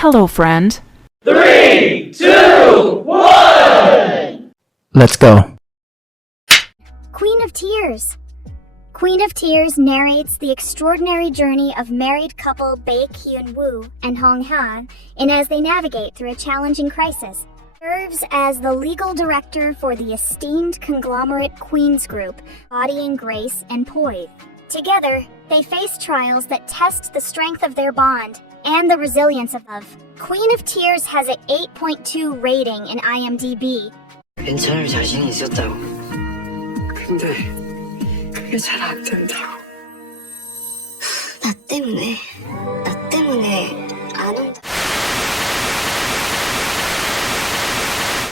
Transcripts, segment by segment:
Hello, friend. 3, 2, 1! Let's go. Queen of Tears. Queen of Tears narrates the extraordinary journey of married couple Baek Hyun-woo and Hong Han as they navigate through a challenging crisis. Serves as the legal director for the esteemed conglomerate Queens Group, embodying grace and poise. Together, they face trials that test the strength of their bond and the resilience of love. Queen of Tears has an 8.2 rating in IMDb. 괜찮을 자신이 있었다고. 근데 그게 잘 안 된다. 나 때문에 안 온다.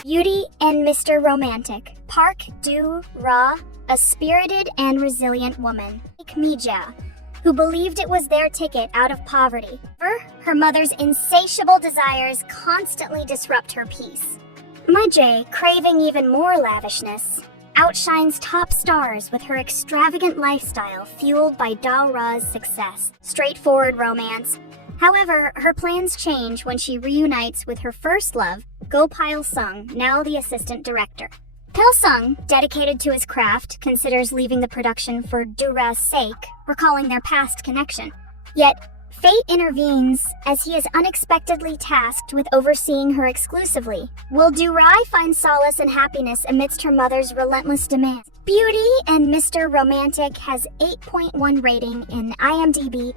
Beauty and Mr. Romantic. Park Do-ra, a spirited and resilient woman, like Mija, who believed it was their ticket out of poverty. Her mother's insatiable desires constantly disrupt her peace. Mija, craving even more lavishness, outshines top stars with her extravagant lifestyle fueled by Do-ra's success. Straightforward romance. However, her plans change when she reunites with her first love, Go Pil-sung, now the assistant director. Pil-sung, dedicated to his craft, considers leaving the production for Do-ra's sake, recalling their past connection. Yet, fate intervenes as he is unexpectedly tasked with overseeing her exclusively. Will Do-ra find solace and happiness amidst her mother's relentless demands? Beauty and Mr. Romantic has 8.1 rating in IMDb.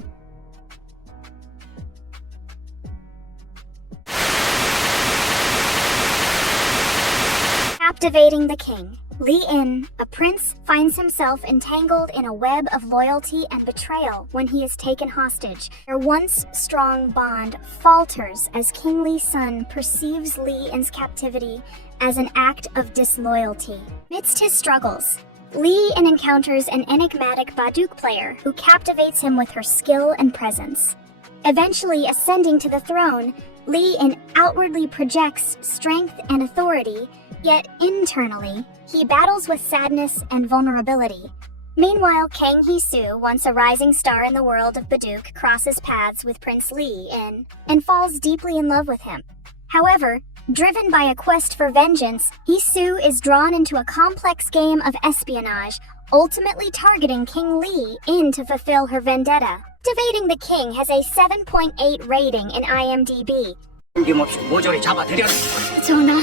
Captivating the King. Lee-in, a prince, finds himself entangled in a web of loyalty and betrayal when he is taken hostage. Their once strong bond falters as King Lee's son perceives Lee-in's captivity as an act of disloyalty. Amidst his struggles, Lee-in encounters an enigmatic Baduk player who captivates him with her skill and presence. Eventually ascending to the throne, Lee-in outwardly projects strength and authority, yet internally, he battles with sadness and vulnerability. Meanwhile, Kang Hee-soo, once a rising star in the world of Baduk, crosses paths with Prince Lee-in and falls deeply in love with him. However, driven by a quest for vengeance, Hee-soo is drawn into a complex game of espionage, ultimately targeting King Lee-in to fulfill her vendetta. Captivating the King has a 7.8 rating in IMDb. 힘없이 모조리 잡아들여. 전하,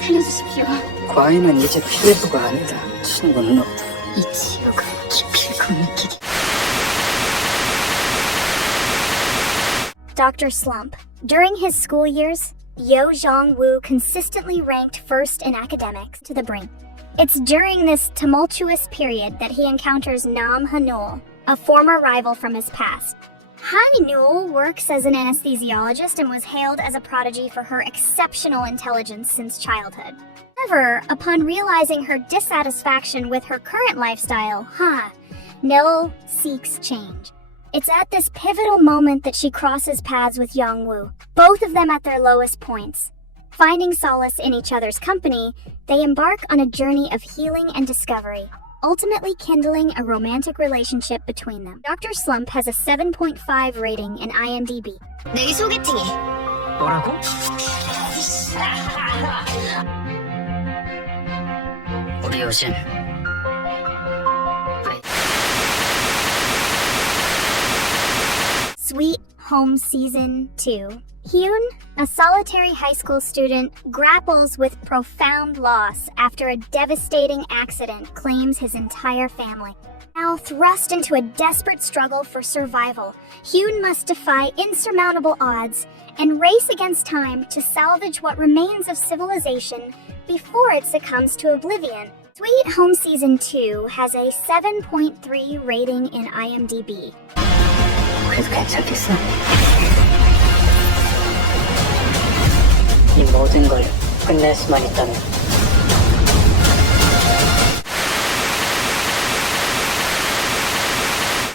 살려주십시오. 과인은 이제 피해부가 아니다. 친구는 없다. 이 치유가 깊이 느끼기. Dr. Slump. During his school years, Yo Jong-woo consistently ranked first in academics to the brink. It's during this tumultuous period that he encounters Nam Ha-nul, a former rival from his past. Ha-nul works as an anesthesiologist and was hailed as a prodigy for her exceptional intelligence since childhood. However, upon realizing her dissatisfaction with her current lifestyle, Ha-nul seeks change. It's at this pivotal moment that she crosses paths with Young-woo, both of them at their lowest points. Finding solace in each other's company, they embark on a journey of healing and discovery, ultimately kindling a romantic relationship between them. Dr. Slump has a 7.5 rating in IMDb. 내 소개팅이. 뭐라고? 우리 요즘 Sweet Home Season 2. Hyun, a solitary high school student, grapples with profound loss after a devastating accident claims his entire family. Now thrust into a desperate struggle for survival, Hyun must defy insurmountable odds and race against time to salvage what remains of civilization before it succumbs to oblivion. Sweet Home Season 2 has a 7.3 rating in IMDb. 그래도 괜찮겠어. 이 모든 걸 끝낼 수만 있다면.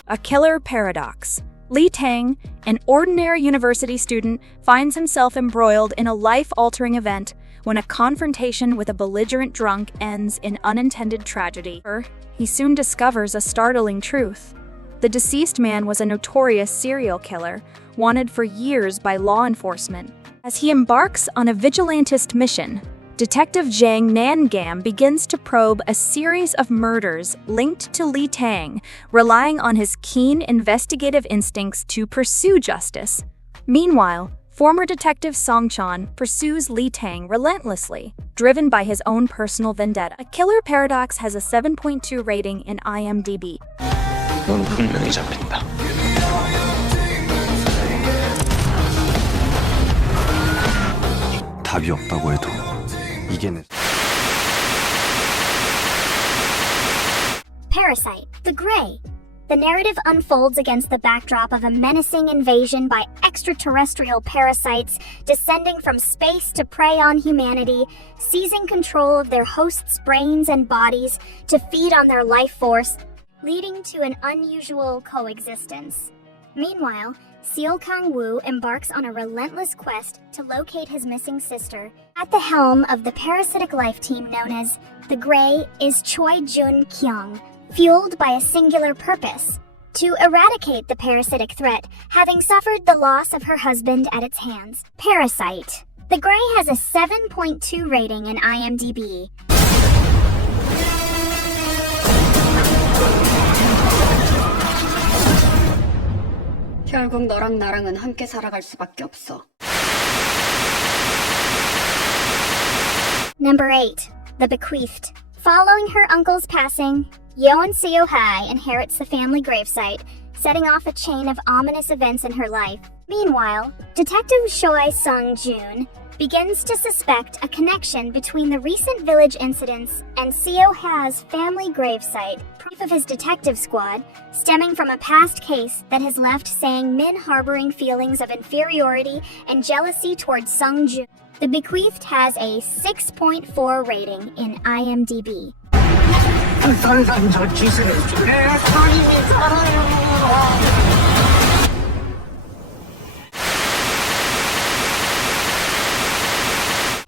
A killer paradox. Lee Tang, an ordinary university student, finds himself embroiled in a life-altering event when a confrontation with a belligerent drunk ends in unintended tragedy. He soon discovers a startling truth. The deceased man was a notorious serial killer, wanted for years by law enforcement. As he embarks on a vigilantist mission, Detective Zhang Nangam begins to probe a series of murders linked to Li Tang, relying on his keen investigative instincts to pursue justice. Meanwhile, former Detective Song Chan pursues Li Tang relentlessly, driven by his own personal vendetta. A Killer Paradox has a 7.2 rating in IMDb. 넌 분명히 잡힌다. 답이 없다고 해도 이겨내. Parasite, The Gray. The narrative unfolds against the backdrop of a menacing invasion by extraterrestrial parasites descending from space to prey on humanity, seizing control of their hosts' brains and bodies to feed on their life force, leading to an unusual coexistence. Meanwhile, Seo Kang-woo embarks on a relentless quest to locate his missing sister. At the helm of the parasitic life team known as The Gray is Choi Jun-kyung, fueled by a singular purpose: to eradicate the parasitic threat, having suffered the loss of her husband at its hands. Parasite. The Gray has a 7.2 rating in IMDb. 결국 너랑 나랑은 함께 살아갈 수밖에 없어. Number 8. The Bequeathed. Following her uncle's passing, Yeon Seo-hae inherits the family gravesite, setting off a chain of ominous events in her life. Meanwhile, Detective Choi Sung-joon begins to suspect a connection between the recent village incidents and Seo-hae's family gravesite, proof of his detective squad, stemming from a past case that has left Sang-min harboring feelings of inferiority and jealousy towards Sung-joon. The Bequeathed has a 6.4 rating in IMDb.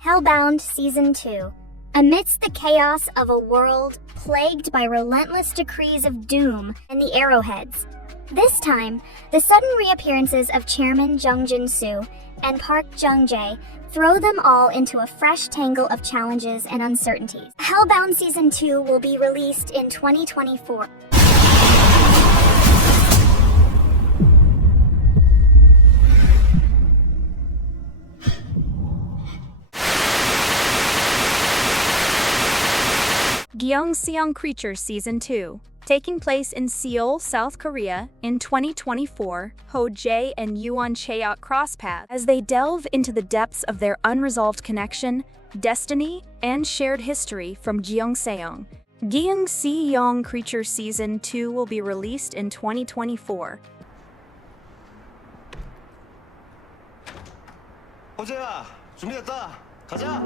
Hellbound Season 2. Amidst the chaos of a world plagued by relentless decrees of doom and the arrowheads, this time, the sudden reappearances of Chairman Jung Jin-soo and Park Jung-jae throw them all into a fresh tangle of challenges and uncertainties. Hellbound Season 2 will be released in 2024. Gyeongseong Creature Season 2. Taking place in Seoul, South Korea, in 2024, Ho Jae and Yoon Cheok cross paths as they delve into the depths of their unresolved connection, destiny, and shared history from Gyeongseong. Gyeongseong Creature Season 2 will be released in 2024. 호재야, 준비됐다. 가자.